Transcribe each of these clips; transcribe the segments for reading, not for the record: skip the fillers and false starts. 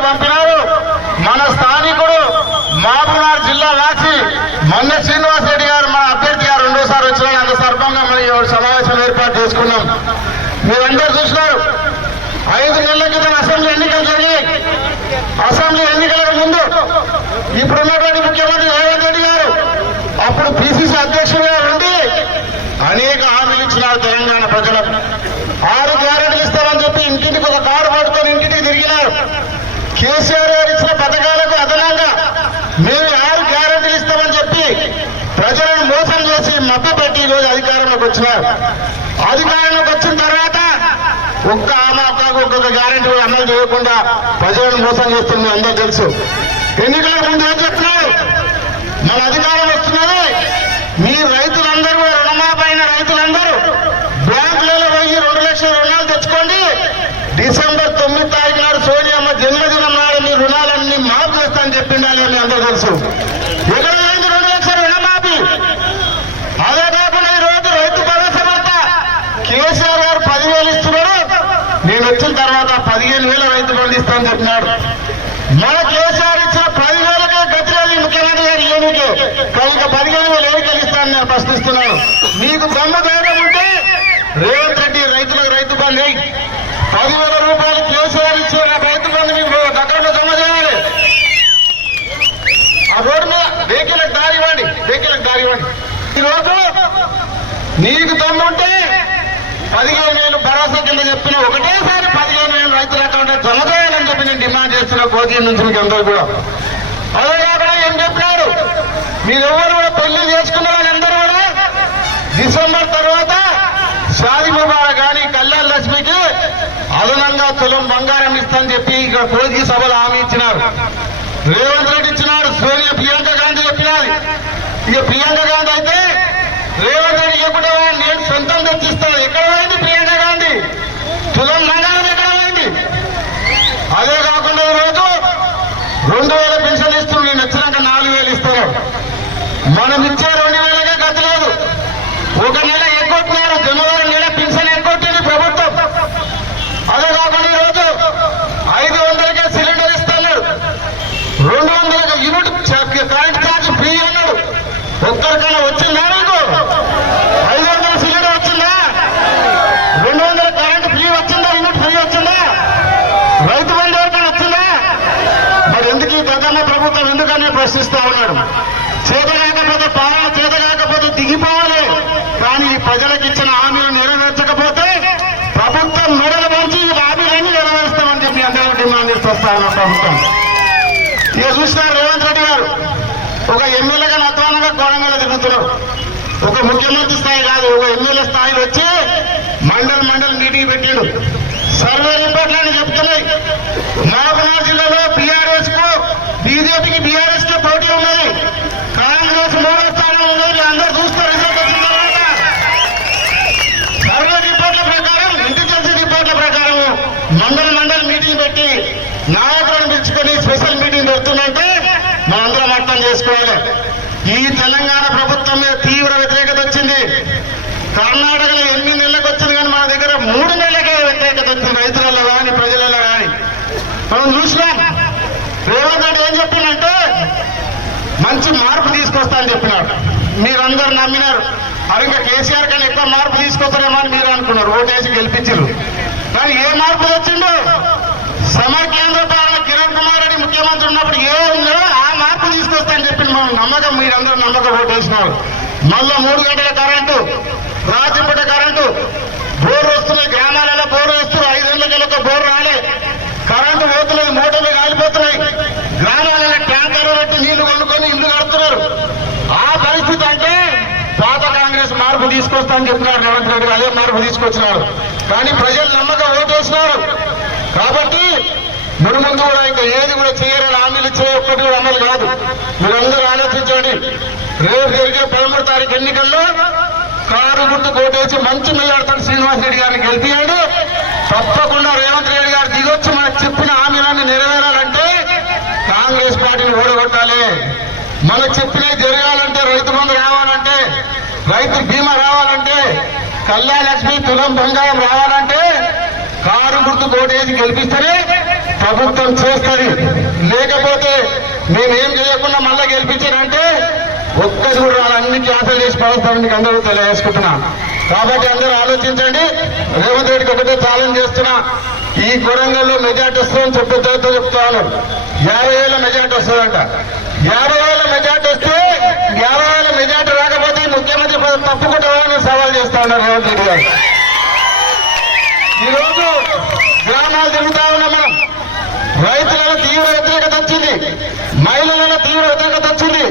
గారు పంపినారు. మన స్థానికుడు మహబూబ్నగర్ జిల్లా వాసి మొన్న శ్రీనివాస్ రెడ్డి గారు మన అభ్యర్థిగా రెండోసారి వచ్చిన అంత సందర్భంగా మనం సమావేశం ఏర్పాటు చేసుకున్నాం. మీరందరూ చూసినారు 5 నెలల క్రితం అసెంబ్లీ ఎన్నికలు జరిగాయి. అసెంబ్లీ ఎన్నికలకు ముందు ఇప్పుడున్నటువంటి ముఖ్యమంత్రి రేవంత్ రెడ్డి గారు అప్పుడు పిసిసి అధ్యక్షుడిగా ఉండి అనేక హామీలు ఇచ్చినారు తెలంగాణ ప్రజలకు. 6 గ్యారెంటీలు ఇస్తామని చెప్పి ఇంటింటికి ఒక కారు పట్టుకొని ఇంటింటికి తిరిగినారు. కేసీఆర్ గారు ఇచ్చిన పథకాలకు అదనంగా మేము 6 గ్యారెంటీలు ఇస్తామని చెప్పి ప్రజలను మోసం చేసి మభ్యపెట్టి ఈరోజు అధికారంలోకి వచ్చినారు. అధికారంలోకి వచ్చిన తర్వాత ఒక్కొక్క గ్యారెంటీ కూడా అమలు చేయకుండా ప్రజలను మోసం చేస్తుంది అందరూ తెలుసు. ఎన్నికలకు ముందు ఏం చెప్తున్నారు? మన అధికారం వస్తున్నది, మీ రైతులందరూ కూడా రుణమాఫీ అయిన రైతులందరూ బ్యాంకులలో పోయి 2 లక్షల రుణాలు తెచ్చుకోండి. డిసెంబర్ 9 తారీఖు నాడు సోనియమ్మ జన్మదినం నాడు మీ రుణాలన్నీ మాఫ్ చేస్తానని చెప్పిండాలి అని అందరూ తెలుసు. ఎక్కడ పోయింది 2 లక్షల రుణమాఫీ? అదే కాకుండా ఈ రోజు రైతు భరోసా భర్త కేసీఆర్ గారు 10,000 ఇస్తున్నాడు. నేను వచ్చిన తర్వాత 15,000 రైతు బంధు ఇస్తానని చెప్పినాడు. మన కేసీఆర్ ఇచ్చిన 10,000కే గతి లేదు ముఖ్యమంత్రి గారు ఏమికే కనుక 15,000 ఏరికలు ఇస్తానని నేను ప్రశ్నిస్తున్నాను. మీకు దమ్ము ధైర్యం ఉంటే రేవంత్ రెడ్డి రైతులకు రైతు బంధు 10,000 రూపాయలు కేసీఆర్ ఇచ్చే రైతు బంధు మీకు దగ్గరలో జమ చేయాలి. ఆ రోడ్డు మీద వెహికల్కి దారి ఇవ్వండి. ఈరోజు నీకు దమ్ముంటే 15,000 భరోసా కింద చెప్పిన ఒకటేసారి 15,000 రైతుల అకౌంట్ జమ చేయాలని చెప్పి నేను డిమాండ్ చేస్తున్నా కోటి నుంచి మీకు అందరూ కూడా. అదే కాకుండా ఏం చెప్పినాడు? మీరెవరు కూడా పెళ్లి చేసుకున్న వాళ్ళందరూ కూడా డిసెంబర్ తర్వాత షాదీ ముబారక్ కానీ కళ్యాణ లక్ష్మికి అదనంగా తులం బంగారం ఇస్తానని చెప్పి ఇక్కడ కోటి సభలు హామీ ఇచ్చినారు. రేవంత్ రెడ్డి ఇచ్చినాడు. సోనియా ప్రియాంక గాంధీ చెప్పినది. ఇక ప్రియాంక గాంధీ అయితే రేవంత్ రెడ్డి ఎప్పుడు నేను సొంతం తెచ్చిస్తాను. ఎక్కడ పోయింది ప్రియాంక గాంధీ? తులం బంగారం ఎక్కడ పోయింది? అదే కాకుండా ఈరోజు 2,000 పెన్షన్ ఇస్తున్నాడు. నేను వచ్చినాక 4,000 ఇస్తాను. మనం ఇచ్చే 2,000కే గతి లేదు. ఒక నెల ఎగ్గొట్టినారు. జనవరి నెల పెన్షన్ ఎగ్గొట్టింది ప్రభుత్వం. అదే కాకుండా ఈరోజు 500కే సిలిండర్ ఇస్తున్నాడు. 200 యూనిట్ కరెంట్ ఛార్జ్ ఫ్రీ అన్నాడు. ఒక్కరికైనా వచ్చిందా మీకు? 500 సిలిండర్ వచ్చిందా? 200 కరెంట్ ఫ్రీ వచ్చిందా? యూనిట్ ఫ్రీ వచ్చిందా? రైతు బంధు ఎవరికైనా వచ్చిందా? మరి ఎందుకు ఈ గతంలో ప్రభుత్వం ఎందుకని ప్రశ్నిస్తా ఉన్నాడు. చేత కాకపోతే పాలన చేత కాకపోతే దిగిపోవాలి. కానీ ప్రజలకు ఇచ్చిన హామీలు నెరవేర్చకపోతే ప్రభుత్వం మెడలు వంచి ఈ హామీలన్నీ నెరవేరుస్తామని చెప్పి అందరూ డిమాండ్ చేసి వస్తా ఉన్న ప్రభుత్వం. ఇక చూసిన రేవంత్ రెడ్డి గారు ఒక ఎమ్మెల్యేగా అధ్వానంగా కోణంగా తిరుగుతున్నారు. ఒక ముఖ్యమంత్రి స్థాయి కాదు, ఒక ఎమ్మెల్యే స్థాయిలో వచ్చి మండల్ మీటింగ్ పెట్టాడు. సర్వే రిపోర్ట్లని చెప్తున్నాయి. మహబూబ్నగర్ జిల్లాలో బీఆర్ఎస్ కు బీజేపీకి బీఆర్ఎస్ కే పోటీ ఉన్నది. కాంగ్రెస్ 3వ స్థానం ఉన్నది. అందరూ చూస్తారు. రిజల్ట్ వచ్చిన తర్వాత సర్వే రిపోర్ట్ల ప్రకారం, ఇంటెలిజెన్స్ రిపోర్ట్ల ప్రకారం మండల్ మీటింగ్ పెట్టి నాయకులను పిలుచుకొని స్పెషల్ మీటింగ్ పెడుతుందంటే మనందరం అర్థం చేసుకోవాలి. ఈ తెలంగాణ ప్రభుత్వం మీద తీవ్ర వ్యతిరేకత వచ్చింది. కర్ణాటకలో 8 నెలలకు వచ్చింది కానీ మన దగ్గర 3 నెలలకే వ్యతిరేకత వచ్చింది. రైతులలో కానీ ప్రజలలో కానీ మనం చూసినాం. రేవంత్ రెడ్డి ఏం చెప్పిందంటే మంచి మార్పు తీసుకొస్తా అని చెప్పినారు. మీరందరూ నమ్మినారు. అది ఇంకా కేసీఆర్ కన్నా ఎక్కువ మార్పు తీసుకొస్తారేమో అని మీరు అనుకున్నారు. ఓటేసి గెలిపించారు. కానీ ఏ మార్పు వచ్చిందో సమైక్యాంధ్ర పాలన కిరణ్ కుమార్ రెడ్డి ముఖ్యమంత్రి ఉన్నప్పుడు ఏ ఉందో ఆ మార్పు తీసుకొస్తానని చెప్పి మనం నమ్మకం, మీరందరూ నమ్మకం ఓటేసినారు. మళ్ళా 3 గంటల కరెంటు, రాజంపేట కరెంటు, బోర్లు వస్తున్నాయి. గ్రామాలలో బోర్లు వస్తున్నాయి. 5 గంటలకు బోర్లు రాలే. కరెంటు పోతున్నది. మోటార్లు కాలిపోతున్నాయి. గ్రామాలలో ట్యాంకర్లు పెట్టి నీళ్లు కొనుక్కొని ఇల్లు కడుతున్నారు. ఆ పరిస్థితి అంటే పాత కాంగ్రెస్ మార్పు తీసుకొస్తానని చెప్పినారు రేవంత్ రెడ్డి. అదే మార్పు తీసుకొచ్చినారు. కానీ ప్రజలు నమ్మకం ఓటేసినారు. కాబట్టి ముందు కూడా ఇంకా ఏది కూడా చేయాలని హామీలు ఇచ్చే ఒక్కటి కూడా అమలు కాదు. మీరందరూ ఆలోచించండి. రేపు జరిగే 13వ తారీఖు ఎన్నికల్లో కారు గుర్తు కోటేసి మంచి మెజార్టీతో శ్రీనివాస్ రెడ్డి గారిని గెలిపియండి. తప్పకుండా రేవంత్ రెడ్డి గారు దిగొచ్చి మనకు చెప్పిన హామీలన్నీ నెరవేరాలంటే కాంగ్రెస్ పార్టీని ఓడగొట్టాలి. మనకు చెప్పినవి జరగాలంటే, రైతు బంధు రావాలంటే, రైతు బీమా రావాలంటే, కళ్యాణ లక్ష్మి తులం బంగారం రావాలంటే కారు గుర్తు కోటేసి గెలిపిస్తేనే ప్రభుత్వం చేస్తుంది. లేకపోతే మేమేం చేయకుండా మళ్ళా గెలిపించారంటే ఒక్కటి కూడా అన్ని క్యాన్సల్ చేసి పడతామని మీకు అందరూ తెలియజేసుకుంటున్నా. కాబట్టి అందరూ ఆలోచించండి. రేవంత్ రెడ్డికి ఒకటే ఛాలెంజ్ చేస్తున్నా, ఈ కొడంగల్లో మెజార్టీ వస్తుందని చెప్తాను. 50,000 మెజార్టీ వస్తుందంట. 50,000 మెజార్టీ వస్తే 50,000 మెజార్టీ రాకపోతే ముఖ్యమంత్రి పదవి తప్పుకుంటామని సవాల్ చేస్తా ఉన్నారు రేవంత్ రెడ్డి గారు. ఈరోజు గ్రామాలు తిరుగుతా ఉన్నాం మనం. రైతులలో తీవ్ర వ్యతిరేకత వచ్చింది, మహిళలలో తీవ్ర వ్యతిరేకత వచ్చింది,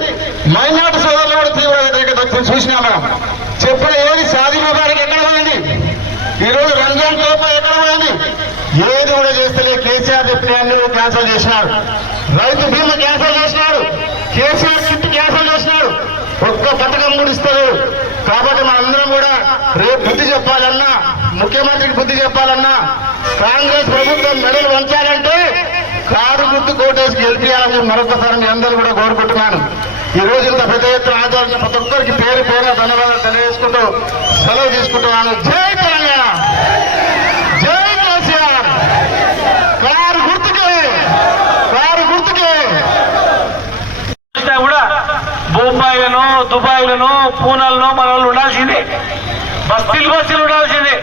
మైనార్టీ సోదరులు కూడా తీవ్ర వ్యతిరేకత వచ్చింది. చూసినా మనం చెప్పిన ఏది సాధిమబారికి ఎక్కడ పోయింది, ఈరోజు రంజాన్ టోపా ఎక్కడ పోయింది, ఏది కూడా చేస్తలే. కేసీఆర్ చెప్పిన అన్ని క్యాన్సల్ చేసినారు. రైతు బీమా క్యాన్సల్ చేసినారు, కేసీఆర్ కిట్ క్యాన్సల్ చేసినారు, ఒక్క పథకం ముడిస్తారు. కాబట్టి మనందరం కూడా రేపు బుద్ధి చెప్పాలన్నా, ముఖ్యమంత్రికి బుద్ధి చెప్పాలన్నా, కాంగ్రెస్ ప్రభుత్వం మెడలు వంచాలంటే కారు గుర్తు కోటేసి గెలిపించాలని మరొకసారి మీ అందరూ కూడా కోరుకుంటున్నాను. ఈ రోజు ఇంత పెద్ద ఎత్తున ఆచరణ ప్రతి ఒక్కరికి పేరు పేరు ధన్యవాదాలు తెలియజేసుకుంటూ సెలవు తీసుకుంటున్నాను. జై తెలంగాణ, జై కేసీఆర్. కారు గుర్తుకే, కారు గుర్తుకే. కూడా బొంబాయిలను, దుబాయ్లను, పూనాలను మన వాళ్ళు ఉండాల్సిందే, బస్తీలు ఉండాల్సిందే.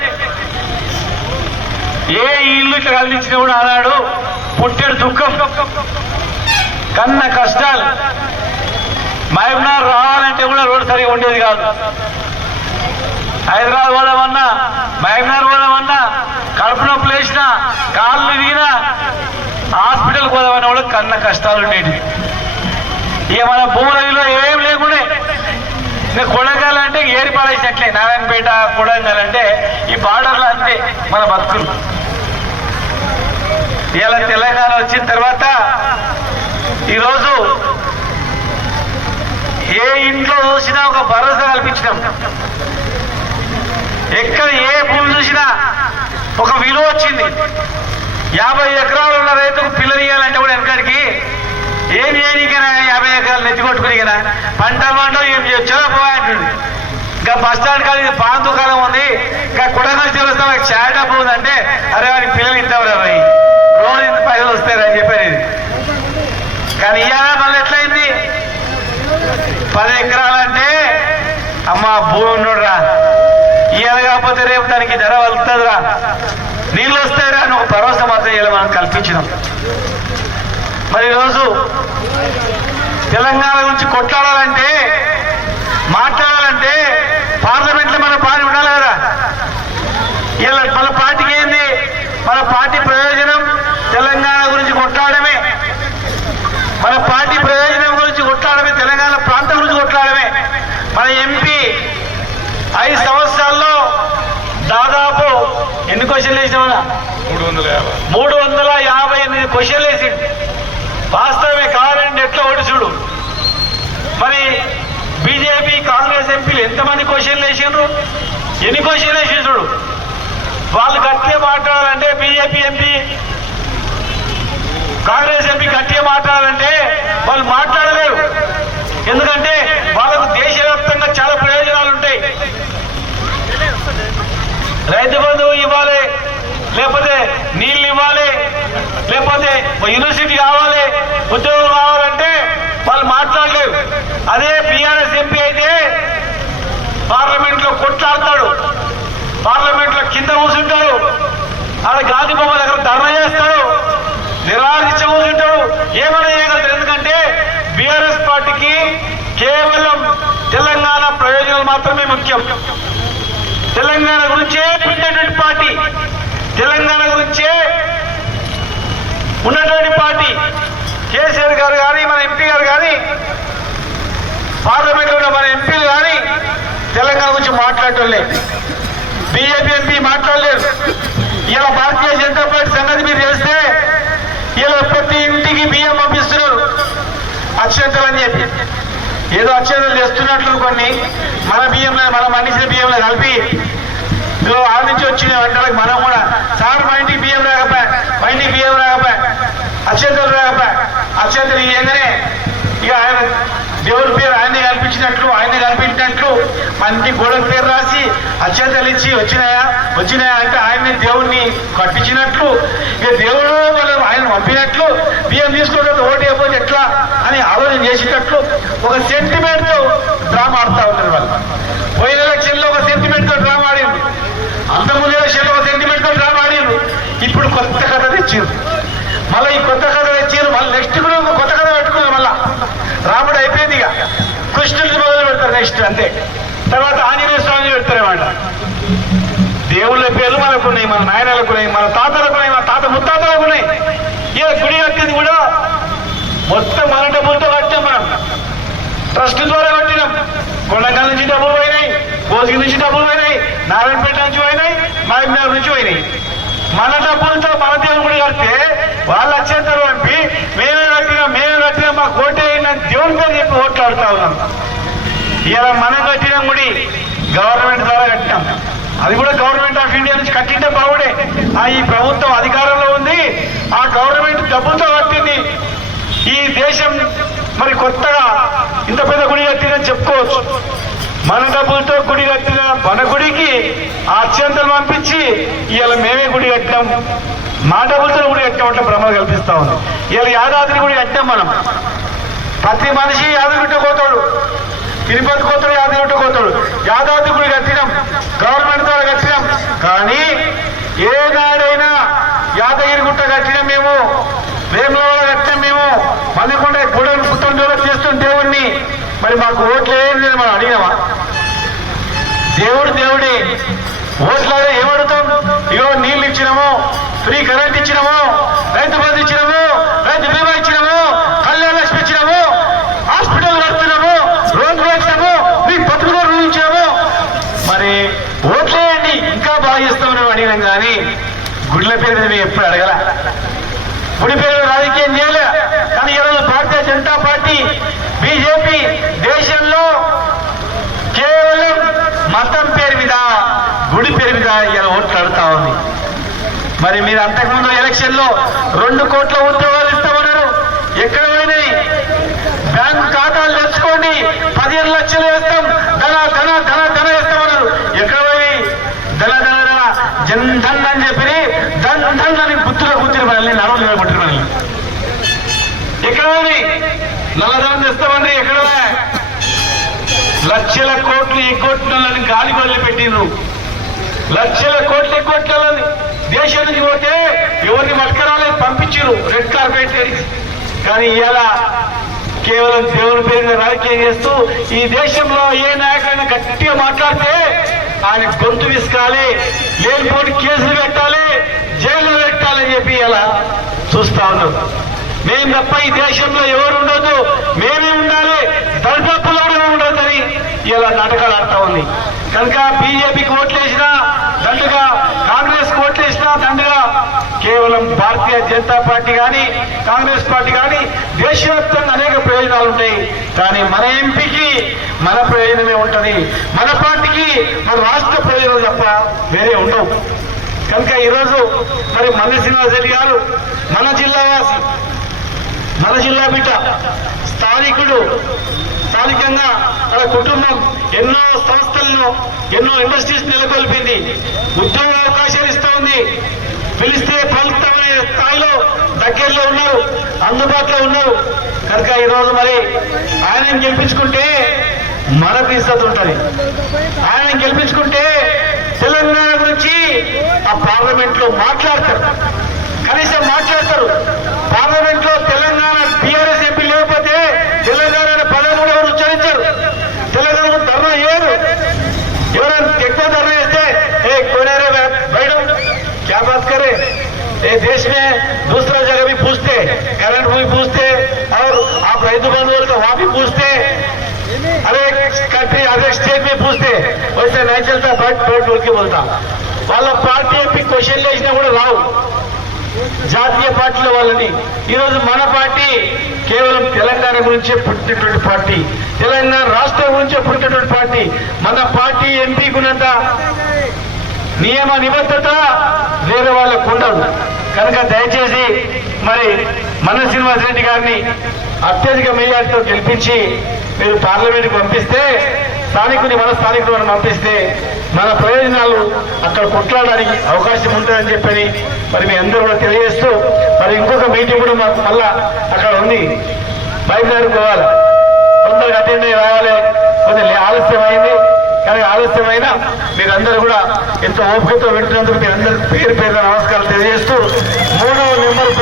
ఏ ఇల్లు ఇట్లా కదిలించినా కూడా ఆనాడు పుట్టెడు దుఃఖం, కన్న కష్టాలు. మహబూబ్నగర్ రావాలంటే కూడా రోడ్డు సరిగా ఉండేది కాదు. హైదరాబాద్ పోదామన్నా, మహబూబ్నగర్ పోదామన్నా, కడుపు నొప్పులు వేసినా, కాళ్ళు విరిగినా, హాస్పిటల్ పోదామన్నా కూడా కన్న కష్టాలు ఉండేవి. ఇక మన భూములలో ఏం లేకుండే. ఇంకా కొడంగల్ అంటే ఏరిపాడేసినట్లే. నారాయణపేట, కొడంగల్ అంటే ఈ బార్డర్లో అంతే మన బతుకులు. ఇలా తెలంగాణ వచ్చిన తర్వాత ఈరోజు ఏ ఇంట్లో చూసినా ఒక భరోసా కల్పించినాం. ఎక్కడ ఏ భూమి చూసినా ఒక విలువ వచ్చింది. 50 ఎకరాలు ఉన్న రైతుకు పిల్లలు ఇవ్వాలంటే కూడా వెనకడికి ఏం చేయనికైనా 50 ఎకరాలు నెత్తికొట్టుకునికనా పంటలు ఏం చేయొచ్చో పోయాంటుంది. ఇంకా బస్ స్టాండ్ కాదు, ఇది పాన్ దుకాణం ఉంది, ఇంకా కొడంగల్ చేస్తాం, చాయ్ డబ్బు ఉందంటే అరే వారికి పిల్లలు ఇద్దాం రాయి, రోజు ఇంత పైసలు వస్తాయని చెప్పారు. ఇది కానీ ఇవాళ మళ్ళీ ఎట్లయింది, 10 ఎకరాలంటే అమ్మ భూమి ఉన్నోడ్రా, ఇవాళ కాకపోతే రేపు దానికి ధర వలుతుందిరా, నీళ్ళు వస్తాయిరా అని ఒక భరోసా మాత్రం ఇలా మనం కల్పించినాం. మరి ఈరోజు తెలంగాణ గురించి కొట్లాడాలంటే, మాట్లాడాలంటే పార్లమెంట్లో మన పార్టీ ఉండాలి కదా. ఇలా మన పార్టీకి ఏంది, మన పార్టీ ప్రయోజనం తెలంగాణ గురించి కొట్లాడమే, మన పార్టీ ప్రయోజనం గురించి కొట్లాడమే, తెలంగాణ ప్రాంతం గురించి కొట్లాడమే. మన ఎంపీ 5 సంవత్సరాల్లో దాదాపు ఎన్ని క్వశ్చన్లు వేసినా, 358 క్వశ్చన్లు వేసి. వాస్తవమే, కావాలంటే ఎట్లా ఓడి చూడు. మరి బీజేపీ, కాంగ్రెస్ ఎంపీలు ఎంతమంది క్వశ్చన్లు వేసిండ్రు, ఎన్ని క్వశ్చన్లు వేసి చూడు. వాళ్ళు గట్టిగా మాట్లాడాలంటే, బీజేపీ ఎంపీ, కాంగ్రెస్ ఎంపీ గట్టిగా మాట్లాడాలంటే వాళ్ళు మాట్లాడలేరు. ఎందుకంటే వాళ్ళకు దేశవ్యాప్తంగా చాలా ప్రయోజనాలు ఉంటాయి. రైతు బంధువు ఇవ్వాలి, లేకపోతే నీళ్ళు ఇవ్వాలి, లేకపోతే యూనివర్సిటీ కావాలి, ఉద్యోగం కావాలంటే వాళ్ళు మాట్లాడలేరు. అదే బీఆర్ఎస్ ఎంపీ అయితే పార్లమెంట్ లో కొట్లాడతాడు, పార్లమెంట్ లో కింద కూర్చుంటాడు, ఆడ గాంధీ బొమ్మ దగ్గర ధర్నా చేస్తాడు, నిరాశ కూర్చుంటాడు, ఏమైనా చేయగలుగుతాడు. ఎందుకంటే బీఆర్ఎస్ పార్టీకి కేవలం తెలంగాణ ప్రయోజనాలు మాత్రమే ముఖ్యం. తెలంగాణ గురించే పుట్టినటువంటి పార్టీ, తెలంగాణ గురించే ఉన్నటువంటి పార్టీ. కేసీఆర్ గారు కానీ, మన ఎంపీ గారు కానీ, పార్లమెంట్లో ఉన్న మన ఎంపీలు కానీ తెలంగాణ గురించి మాట్లాడటంలే. బీజేపీ ఎంపీ మాట్లాడలేరు. ఇలా భారతీయ జనతా పార్టీ సంగతి మీరు తెలిస్తే ఇలా ప్రతి ఇంటికి బియ్యం పంపిస్తున్నారు అక్షంతలు అని చెప్పి. ఏదో అక్షంతలు చేస్తున్నట్లు కొన్ని మన బియ్యంలో, మనం పండించిన బియ్యంలో కలిపి ఆడ నుంచి వచ్చిన వంటలకు మనం కూడా సార్ మా ఇంటికి బియ్యం రాకపోయా, మా ఇంటికి బియ్యం రాకపోయా, అక్షంతలు రాకపోయా, అక్షంతలు ఇవ్వగానే ఇక ఆయన దేవుడి పేరు ఆయనే కనిపించినట్లు, ఆయన కనిపించినట్లు మన ఇంటి గోడకు పేరు రాసి అత్యంతలు ఇచ్చి వచ్చినాయా అంటే ఆయన్ని దేవుణ్ణి కట్టించినట్లు, ఇక దేవుడు మనం ఆయన పంపినట్లు, బియ్యం తీసుకోవడం ఓటు అయిపోతే ఎట్లా అని ఆలోచన చేసేటట్లు ఒక సెంటిమెంట్ తో డ్రామా ఆడుతూ ఉన్నారు వాళ్ళు. పోయిన ఎలక్షన్ లో ఒక సెంటిమెంట్ తో డ్రామా ఆడింది, అంతకుముందు ఎలక్షన్ లో ఒక సెంటిమెంట్ తో డ్రామా ఆడింది. ఇప్పుడు కొత్త కథ తెచ్చారు, మళ్ళీ ఈ కొత్త కథ తెచ్చారు. మళ్ళీ నెక్స్ట్ కూడా ఒక కొత్త కథ పెట్టుకున్నారు. మళ్ళా రాముడు అయిపోయింది, ఇక కృష్ణుడికి మొదలు పెడతారు నెక్స్ట్, అంతే. తర్వాత ఆంజనేయ స్వామిని పెడతారన్నమాట. దేవుళ్ళ పేర్లు మనకు ఉన్నాయి, మన నాయనలకు ఉన్నాయి, మన తాతలకు ఉన్నాయి, మన తాత ముత్తాతలకు ఉన్నాయి. ఇక గుడి కట్టింది కూడా మొత్తం మన డబ్బులతో కట్టాం, మనం ట్రస్ట్ ద్వారా కట్టినాం. కొండకాల నుంచి డబ్బులు పోయినాయి, భోజగి నుంచి డబ్బులు పోయినాయి, నారాయణపేట నుంచి పోయినాయి, మహబూబ్నగర్ నుంచి పోయినాయి. మన డబ్బులతో మన దేవుని గుడి కడితే వాళ్ళు అత్యంతరం పంపి మేమే కట్టినా మాకు ఓటే అయిన దేవుని పేరు చెప్పి ఓట్లాడుతా ఉన్నాం. ఇలా మనం కట్టిన గుడి గవర్నమెంట్ ద్వారా కట్టినాం, అది కూడా గవర్నమెంట్ ఆఫ్ ఇండియా నుంచి కట్టింటే బాగుడే. ఈ ప్రభుత్వం అధికారంలో ఉంది, ఆ గవర్నమెంట్ డబ్బులతో కట్టింది. ఈ దేశం మరి కొత్తగా ఇంత పెద్ద గుడి కట్టిందని చెప్పుకోవచ్చు. మన డబ్బులతో గుడి కట్టిన మన గుడికి ఆ అత్యంతలు పంపించి ఇవాళ మేమే గుడి కట్టాం, మా డబ్బులతో గుడి కట్టామంటే భ్రమ కల్పిస్తా ఉంది. ఇవాళ యాదాద్రి గుడి కట్టాం మనం. ప్రతి మనిషి యాదగిరిగుట్ట పోతాడు, తిరుపతి పోతాడు, యాదగిరిగుట్ట పోతాడు. యాదాద్రి గుడి కట్టినాం, గవర్నమెంట్ ద్వారా కట్టినాం. కానీ ఏనాడైనా యాదగిరిగుట్ట కట్టిన మేము, వేములవాడ కట్టినాం మేము, మల్లికొండ గుడలు పుత్తూరు చేస్తున్న దేవుణ్ణి మరి మాకు ఓట్లు ఏం లేదు మనం అడిగినామా? దేవుడే, ఓట్లాడే ఏమడుతాం? ఇగో నీళ్ళు ఇచ్చినాము, ఫ్రీ కరెంట్ ఇచ్చినాము, రైతు బంధు ఇచ్చినాము, రైతు బీమా ఇచ్చినాము, కళ్యాణ లక్ష్మి ఇచ్చినాము, హాస్పిటల్ కడుతున్నాము, రోడ్లు వేసినాము, మీ బతుకులో రూపించాము. మరి ఓట్లేయండి ఇంకా బాగా చేస్తామని అడిగినాం. కానీ గుడ్ల పేరు మేము ఎప్పుడు అడగల, గుడి పేరు రాజకీయం చేయలే. కానీ ఈరోజు భారతీయ జనతా పార్టీ, బీజేపీ దేశంలో కేవలం మతం పేరు మీద, గుడి పేరు మీద ఇలా ఓట్లు అడుగుతా ఉంది. మరి మీరు అంతకుముందు ఎలక్షన్ లో 2 కోట్ల ఉద్యోగాలు ఇస్తామన్నారు, ఎక్కడ పోయినాయి? బ్యాంకు ఖాతాలు తెచ్చుకోండి, 15 లక్షలు వేస్తాం, ధన వేస్తామన్నారు, ఎక్కడ పోయినాయి? జన్ అని చెప్పి ధన్ అని గుర్తులో కూర్చుని మనల్ని నడవలు నిలబెట్టిన మనల్ని ఎక్కడ పోయినాయి? నల్లధనం తెస్తామని ఎక్కడ? లక్షల కోట్లు ఎగ్గొట్టినని గాలి వదిలి పెట్టిండ్రు. లక్షల కోట్లు ఎగ్గొట్టాలని దేశం నుంచి పోతే ఎవరిని మట్కరాలే పంపించారు, రెడ్ కార్పెట్. కానీ ఇవాళ కేవలం దేవుని పేరు రాజకీయం చేస్తూ ఈ దేశంలో ఏ నాయకుడైనా గట్టిగా మాట్లాడితే ఆయన గొంతు విసుకాలి, లేనిపోటీ కేసులు పెట్టాలి, జైలు పెట్టాలని చెప్పి ఇలా చూస్తా ఉన్నాం. మేము తప్ప ఈ దేశంలో ఎవరు ఉండదు, మేమే ఉండాలి, దళితులు కూడా ఉండదని ఇలా నాటకాలు ఆడుతా ఉంది. కనుక బీజేపీకి ఓట్లేసినా దండుగా, కాంగ్రెస్ ఓట్లేసినా దండుగా, కేవలం భారతీయ జనతా పార్టీ కానీ కాంగ్రెస్ పార్టీ కానీ దేశవ్యాప్తంగా అనేక ప్రయోజనాలు ఉంటాయి. కానీ మన ఎంపీకి మన ప్రయోజనమే ఉంటుంది, మన పార్టీకి మన రాష్ట్ర ప్రయోజనం తప్ప వేరే ఉండవు. కనుక ఈరోజు మరి మల్లి శ్రీనివాసరెడ్డి గారు మన జిల్లా వాసి, మన జిల్లా బిడ్డ, స్థానికుడు, స్థానికంగా తన కుటుంబం ఎన్నో సంస్థలను, ఎన్నో ఇండస్ట్రీస్ నెలకొల్పింది, ఉద్యోగ అవకాశాలు ఇస్తూ ఉంది. పిలిస్తే పలుకుతామనే స్థాయిలో దగ్గరలో ఉన్నారు, అందుబాటులో ఉన్నారు. కనుక ఈరోజు మరి ఆయనను గెలిపించుకుంటే మనకు ఇజ్జత్ ఉంటుంది. ఆయనను గెలిపించుకుంటే తెలంగాణ గురించి ఆ పార్లమెంట్ లో మాట్లాడతారు, కనీసం మాట్లాడతారు. పార్లమెంట్ లో తెలంగాణ టీఆర్ఎస్ ఎంపీ లేకపోతే తెలంగాణ పదవి కూడా ఎవరు ఉచ్చరించారు. తెలంగాణ ధర్నా చేయరు. ఎవరైనా ఎక్కువ ధర్నా చేస్తే कोने बैठो क्या बात करे, ये देश में दूसरा जगह भी पूछते, करंट भी पूछते, और आप रैतु बंधु बोलते वहां भी पूछते, अरे कंट्री अदर स्टेट में पूछते, वैसे नहीं चलता. बट बोल के बोलता వాళ్ళ పార్టీ ఎంపీ క్వశ్చన్లు వేసినా కూడా రావు జాతీయ పార్టీల వాళ్ళని. ఈరోజు మన పార్టీ కేవలం తెలంగాణ గురించే పుట్టినటువంటి పార్టీ, తెలంగాణ రాష్ట్రం గురించే పుట్టినటువంటి పార్టీ. మన పార్టీ ఎంపీకి ఉన్నంత నియమ నిబద్ధత వేరే వాళ్ళకు ఉండదు. కనుక దయచేసి మరి మన శ్రీనివాసరెడ్డి గారిని అత్యధిక మెజార్టీతో గెలిపించి మీరు పార్లమెంట్కి పంపిస్తే మన స్థానికులు మనం పంపిస్తే మన ప్రయోజనాలు అక్కడ కొట్లాడడానికి అవకాశం ఉంటుందని చెప్పని మరి మీ అందరూ కూడా తెలియజేస్తూ మరి ఇంకొక మీటింగ్ కూడా మాకు మళ్ళా అక్కడ ఉంది, బయలుదేరి పోవాలి, తొందరగా అటెండ్ అయ్యి రావాలి. కొంచెం ఆలస్యం అయింది, కానీ ఆలస్యమైనా మీరందరూ కూడా ఎంతో ఓపికతో వింటున్నందుకు మీ అందరికి పేరు పేరున నమస్కారాలు తెలియజేస్తూ 3వ నెంబర్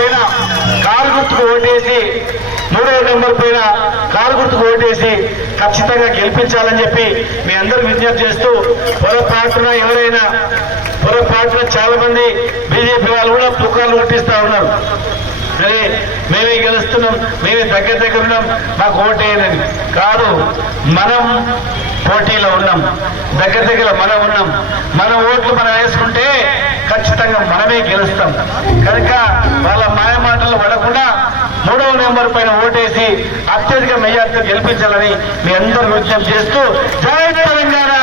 పైన కారు గుర్తుకు ఓటేసి ఖచ్చితంగా గెలిపించాలని చెప్పి మీ అందరికి విజ్ఞప్తి చేస్తూ పొరపాటున చాలా మంది బీజేపీ వాళ్ళు కూడా పుకార్లు పుట్టిస్తా ఉన్నారు. సరే మేమే గెలుస్తున్నాం, మేమే దగ్గర ఉన్నాం, మాకు ఓటేయనని కాదు. మనం పోటీలో ఉన్నాం, దగ్గర మనం ఉన్నాం. మన ఓట్లు మనం వేసుకుంటే ఖచ్చితంగా మనమే గెలుస్తాం. కనుక వాళ్ళ మాయమాటలు పడకుండా 3వ నెంబర్ పైన ఓటేసి అత్యధిక మెజార్టీతో గెలిపించాలని మీ అందరూ విజ్ఞప్తి చేస్తూ జై తెలంగాణ.